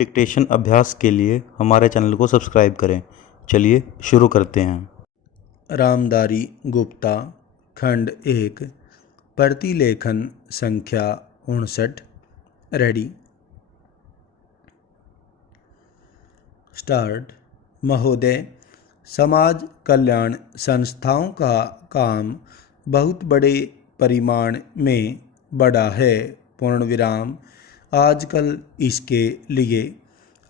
Dictation अभ्यास के लिए हमारे चैनल को सब्सक्राइब करें। चलिए शुरू करते हैं। रामधारी गुप्ता खंड 1 प्रतिलेखन संख्या 59। Ready start. महोदय, समाज कल्याण संस्थाओं का काम बहुत बड़े परिमाण में बड़ा है। पूर्ण विराम। आजकल इसके लिए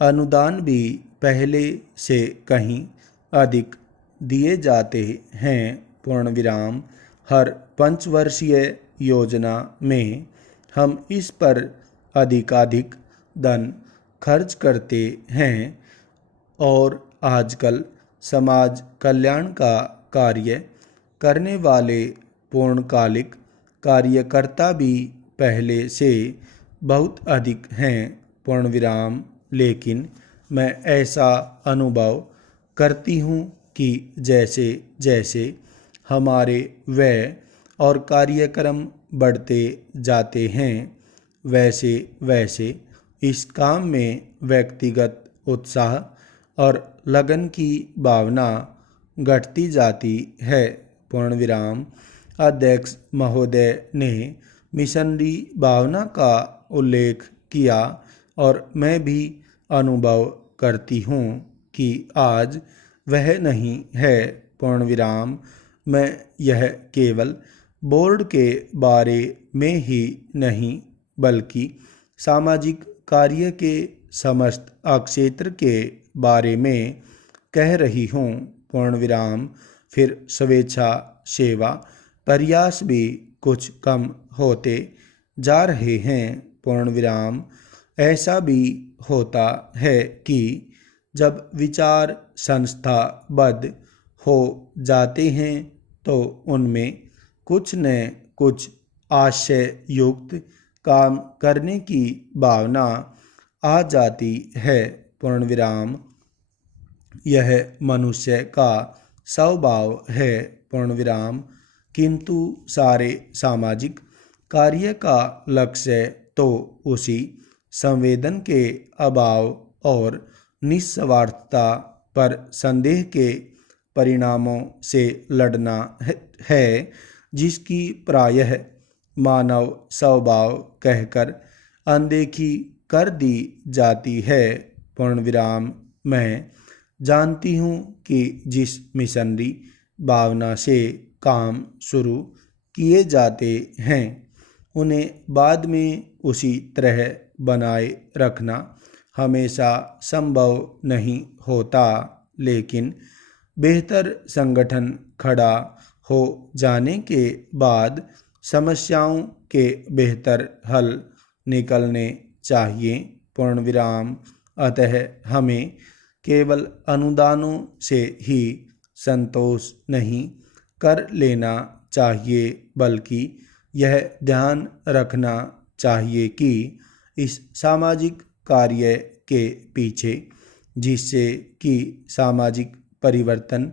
अनुदान भी पहले से कहीं अधिक दिए जाते हैं। पूर्ण विराम। हर पंचवर्षीय योजना में हम इस पर अधिकाधिक धन खर्च करते हैं और आजकल समाज कल्याण का कार्य करने वाले पूर्णकालिक कार्यकर्ता भी पहले से बहुत अधिक हैं। पूर्ण विराम। लेकिन मैं ऐसा अनुभव करती हूँ कि जैसे जैसे हमारे व्यय और कार्यक्रम बढ़ते जाते हैं वैसे वैसे इस काम में व्यक्तिगत उत्साह और लगन की भावना घटती जाती है। पूर्ण विराम। अध्यक्ष महोदय ने मिशनरी भावना का उल्लेख किया और मैं भी अनुभव करती हूँ कि आज वह नहीं है। पूर्ण विराम। मैं यह केवल बोर्ड के बारे में ही नहीं बल्कि सामाजिक कार्य के समस्त क्षेत्र के बारे में कह रही हूँ। पूर्ण विराम। फिर स्वेच्छा सेवा प्रयास भी कुछ कम होते जा रहे हैं। पूर्ण विराम। ऐसा भी होता है कि जब विचार संस्थाबद्ध हो जाते हैं तो उनमें कुछ न कुछ आशय युक्त काम करने की भावना आ जाती है। पूर्ण विराम। यह मनुष्य का स्वभाव है। पूर्ण विराम। किंतु सारे सामाजिक कार्य का लक्ष्य तो उसी संवेदन के अभाव और निस्वार्थता पर संदेह के परिणामों से लड़ना है जिसकी प्रायः मानव स्वभाव कहकर अनदेखी कर दी जाती है। पूर्ण विराम। मैं जानती हूँ कि जिस मिशनरी भावना से काम शुरू किए जाते हैं उन्हें बाद में उसी तरह बनाए रखना हमेशा संभव नहीं होता, लेकिन बेहतर संगठन खड़ा हो जाने के बाद समस्याओं के बेहतर हल निकलने चाहिए। पूर्ण विराम। अतः हमें केवल अनुदानों से ही संतोष नहीं कर लेना चाहिए बल्कि यह ध्यान रखना चाहिए कि इस सामाजिक कार्य के पीछे जिससे कि सामाजिक परिवर्तन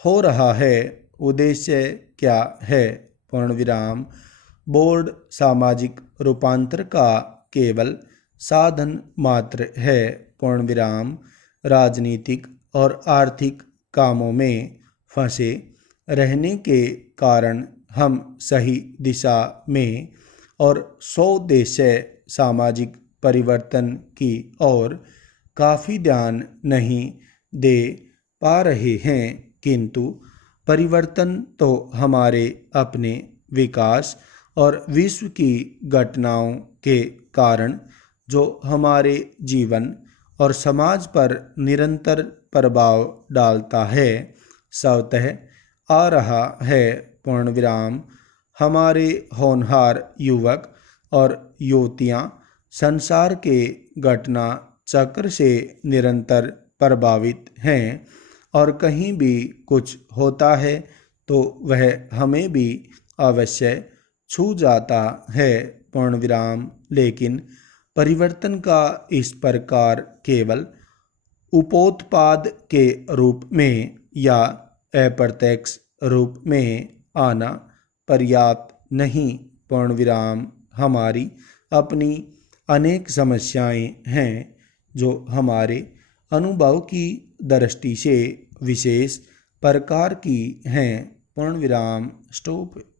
हो रहा है उद्देश्य क्या है। पूर्ण विराम। बोर्ड सामाजिक रूपांतर का केवल साधन मात्र है। पूर्ण विराम। राजनीतिक और आर्थिक कामों में फंसे रहने के कारण हम सही दिशा में और स्वदेशीय सामाजिक परिवर्तन की ओर काफ़ी ध्यान नहीं दे पा रहे हैं, किंतु परिवर्तन तो हमारे अपने विकास और विश्व की घटनाओं के कारण जो हमारे जीवन और समाज पर निरंतर प्रभाव डालता है स्वतः आ रहा है। पूर्ण विराम। हमारे होनहार युवक और युवतियाँ संसार के घटना चक्र से निरंतर प्रभावित हैं और कहीं भी कुछ होता है तो वह हमें भी अवश्य छू जाता है। पूर्ण विराम। लेकिन परिवर्तन का इस प्रकार केवल उपोत्पाद के रूप में या अप्रत्यक्ष रूप में आना पर्याप्त नहीं। पूर्ण विराम। हमारी अपनी अनेक समस्याएं हैं जो हमारे अनुभव की दृष्टि से विशेष प्रकार की हैं। पूर्ण विराम। स्टॉप।